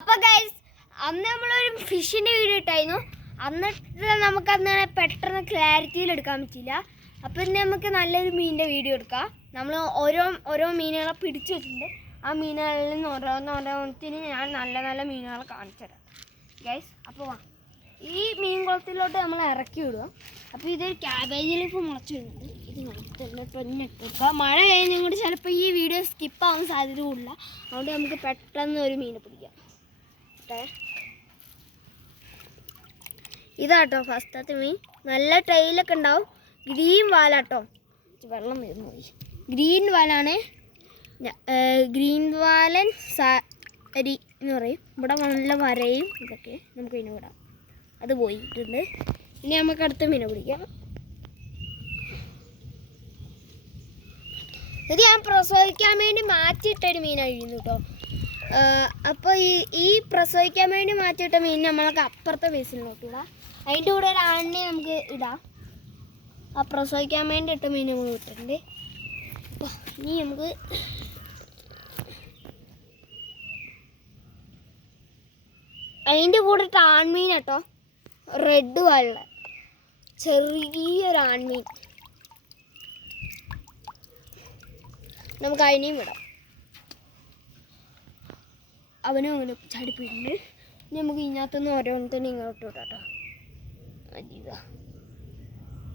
അപ്പോൾ ഗൈസ് അന്ന് നമ്മളൊരു ഫിഷിൻ്റെ വീഡിയോ ഇട്ടായിരുന്നു. എന്നിട്ട് നമുക്ക് അന്ന് പെട്ടെന്ന് ക്ലാരിറ്റിയിൽ എടുക്കാൻ പറ്റില്ല. അപ്പോൾ ഇന്ന് നമുക്ക് നല്ലൊരു മീനിൻ്റെ വീഡിയോ എടുക്കാം. നമ്മൾ ഓരോ മീനുകളെ പിടിച്ചു വെച്ചിട്ടുണ്ട്. ആ മീനുകളിൽ നിന്ന് ഓരോന്നോരോത്തിന് ഞാൻ നല്ല മീനുകളെ കാണിച്ചു തരാം ഗൈസ്. അപ്പോൾ ഈ മീൻ കുളത്തിലോട്ട് നമ്മൾ ഇറക്കി വിടുക. അപ്പോൾ ഇതൊരു ക്യാബേജ് ലീഫ് മുളച്ച് വരുന്നുണ്ട്. ഇത് തന്നെ ഇട്ടിപ്പോൾ മഴ കഴിഞ്ഞും കൂടി ചിലപ്പോൾ ഈ വീഡിയോ സ്കിപ്പാവാൻ സാധ്യത കൂടില്ല. അതുകൊണ്ട് നമുക്ക് പെട്ടെന്ന് ഒരു മീനെ പിടിക്കാം. ഇതാട്ടോ ഫസ്റ്റത്തെ മീൻ. നല്ല ടൈലൊക്കെ ഉണ്ടാവും. ഗ്രീൻ വാലാട്ടോ. വെള്ളം വരുന്നു പോയി. ഗ്രീൻ വാലാണ്. ഗ്രീൻ വാലൻ സാരി എന്ന് പറയും. ഇവിടെ നല്ല വരയും ഇതൊക്കെ നമുക്ക് ഇതിനെ വിടാം. അത് പോയിട്ടുണ്ട്. ഇനി നമുക്ക് അടുത്ത മീനെ പിടിക്കാം. ഇത് ഞാൻ പ്രസവിക്കാൻ വേണ്ടി മാറ്റിയിട്ടൊരു മീനായിരുന്നു കേട്ടോ. അപ്പോൾ ഈ പ്രസവിക്കാൻ വേണ്ടി മാറ്റിയിട്ട മീൻ നമ്മൾക്ക് അപ്പുറത്തെ ബേസിലോട്ട് ഇടാം. അതിൻ്റെ കൂടെ ഒരു ആണിനെ നമുക്ക് ഇടാം. ആ പ്രസവിക്കാൻ വേണ്ടി ഇട്ട മീൻ നമ്മൾ ഇട്ടിട്ടുണ്ട്. അപ്പോൾ ഇനി നമുക്ക് അതിൻ്റെ കൂടെ ഇട്ട ആൺമീൻ കേട്ടോ. റെഡ് വെള്ള ചെറിയൊരു ആൺമീൻ. നമുക്ക് അതിനെയും വിടാം. അവനും അങ്ങനെ ചടിപ്പിട്ടുണ്ട്. ഇനി നമുക്ക് ഇതിനകത്തുനിന്ന് ഓരോന്നതന്നെ ഇങ്ങോട്ട് വിടാം.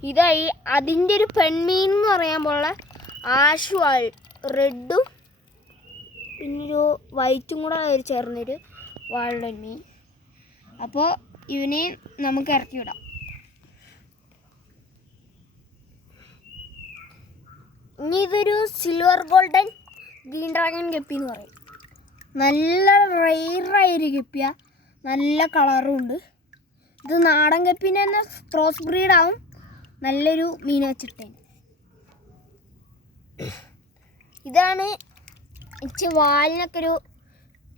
ഇതായി അതിൻ്റെ ഒരു പെൺമീൻ എന്ന് പറയാൻ പോലെ ആഷുവാൾ റെഡും പിന്നൊരു വൈറ്റും കൂടെ ചേർന്നൊരു വാളുടെ മീൻ. അപ്പോൾ ഇവനെ നമുക്ക് ഇറക്കി വിടാം. ഇനി ഇതൊരു silver golden green dragon guppy എന്ന് പറയും. നല്ല റെയറായൊരു ഗപ്പിയാണ്. നല്ല കളറും ഉണ്ട്. ഇത് നാടൻ ഗപ്പിന് തന്നെ ക്രോസ് ബ്രീഡാവും. നല്ലൊരു മീൻ വെച്ചിട്ടേ. ഇതാണ് ഇച്ചിരി വാലിനൊക്കെ ഒരു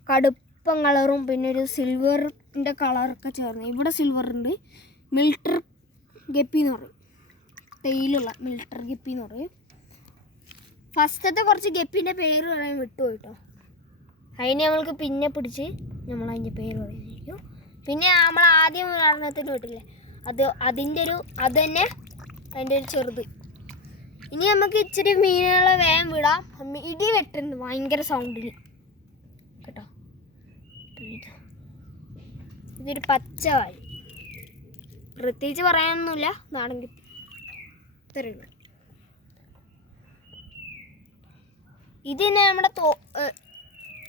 കടുപ്പം കളറും പിന്നെ ഒരു സിൽവറിൻ്റെ കളറൊക്കെ ചേർന്ന്. ഇവിടെ സിൽവർ ഉണ്ട്. മിൽട്ടർ ഗപ്പി എന്ന് പറയും. തേയിലുള്ള മിൽട്ടർ ഗപ്പി എന്ന് പറയും. ഫസ്റ്റത്തെ കുറച്ച് ഗപ്പിൻ്റെ പേര് പറയാൻ വിട്ടുപോയിട്ടോ. അതിനെ നമ്മൾക്ക് പിന്നെ പിടിച്ച് നമ്മളതിൻ്റെ പേര് പറയുമായിരിക്കും. പിന്നെ നമ്മൾ ആദ്യം ഉദാഹരണത്തിന് വിട്ടില്ലേ, അതിൻ്റെ തന്നെ അതിൻ്റെ ഒരു ചെറുത്. ഇനി നമുക്ക് ഇച്ചിരി മീനുകളെ വേഗം വിടാം. ഇടി വെട്ടുന്നുണ്ട് ഭയങ്കര സൗണ്ടിൽ കേട്ടോ. ഇതൊരു പച്ച വാല്. പ്രത്യേകിച്ച് പറയാനൊന്നുമില്ല. നാടൻ ഗപ്പി ഇത്രയുള്ളൂ.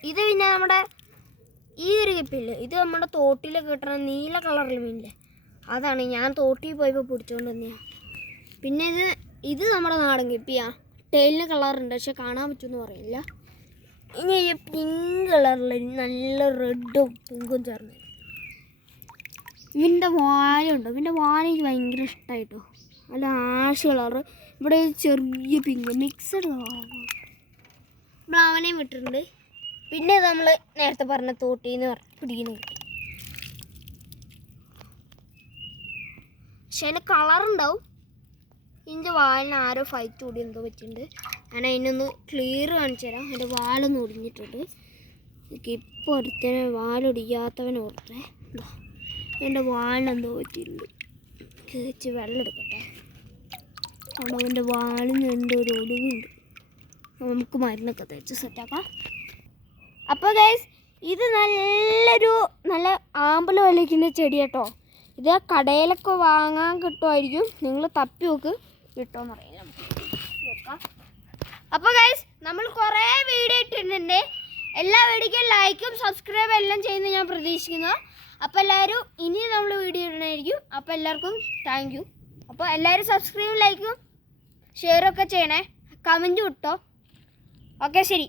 ഇത് പിന്നെ നമ്മുടെ ഈ ഒരു ഗപ്പില്ലേ, ഇത് നമ്മുടെ തോട്ടിലൊക്കെ കിട്ടണ നീല കളറിൽ മീനില്ലേ, അതാണ് ഞാൻ തോട്ടിൽ പോയപ്പോൾ പിടിച്ചോണ്ട് തന്നെയാണ്. പിന്നെ ഇത് നമ്മുടെ നാടൻ ഗപ്പിയാണ്. ടെയിലിന് കളറുണ്ട് പക്ഷെ കാണാൻ പറ്റുമെന്ന് പറയില്ല. ഇനി പിങ്ക് കളറിൽ നല്ല റെഡും പിങ്കും ചേർന്ന്. ഇതിൻ്റെ വാലുണ്ടോ, ഇതിൻ്റെ വാല് എനിക്ക് ഭയങ്കര ഇഷ്ടമായിട്ടോ. നല്ല ആഷ് കളറ്. ഇവിടെ ചെറിയ പിങ്ക് മിക്സഡ് കളറാണ്. ഇവിടെ അവനെയും വിട്ടിട്ടുണ്ട്. പിന്നെ നമ്മൾ നേരത്തെ പറഞ്ഞ തോട്ടിൽ നിന്ന് പിടിക്കുന്നു. പക്ഷെ അതിന് കളറുണ്ടാവും. ഇതിൻ്റെ വാലിന് ആരോ ഫൈറ്റ് കൂടി എന്തോ പറ്റിയിട്ടുണ്ട്. ഞാൻ അതിനൊന്ന് ക്ലിയർ കാണിച്ചു തരാം. അതിൻ്റെ വാലൊന്നും ഒടിഞ്ഞിട്ടുണ്ട്. ഇപ്പോൾ ഒരുത്തനെ വാലൊടിക്കാത്തവനെ ഓർത്തേ. എൻ്റെ വാലിനെന്തോ പറ്റിയിട്ടുണ്ട്. കേച്ച് വെള്ളം എടുക്കട്ടെ. അവിടെ അവൻ്റെ വാലിന് എന്തോ ഒരു ഒടിവുണ്ട്. നമുക്ക് മരുന്നൊക്കെ തേച്ച് സെറ്റാക്കാം. അപ്പോൾ ഗൈസ് ഇത് നല്ല ആമ്പൽ വലിക്കുന്ന ചെടി കേട്ടോ. ഇത് കടയിലൊക്കെ വാങ്ങാൻ കിട്ടുമായിരിക്കും. നിങ്ങൾ തപ്പി നോക്ക്, കിട്ടുമെന്ന് അറിയില്ല. നോക്കാം. അപ്പോൾ ഗൈസ് നമ്മൾ കുറേ വീഡിയോ ഇട്ടിട്ടുണ്ട്. എല്ലാ വീഡിയോയ്ക്കും ലൈക്കും സബ്സ്ക്രൈബും എല്ലാം ചെയ്യുന്നത് ഞാൻ പ്രതീക്ഷിക്കുന്നു. അപ്പോൾ എല്ലാവരും ഇനി നമ്മൾ വീഡിയോ ഇടണമായിരിക്കും. അപ്പോൾ എല്ലാവർക്കും താങ്ക് യു. അപ്പോൾ എല്ലാവരും സബ്സ്ക്രൈബും ലൈക്കും ഷെയറൊക്കെ ചെയ്യണേ. കമൻറ്റും ഇട്ടോ. ഓക്കെ ശരി.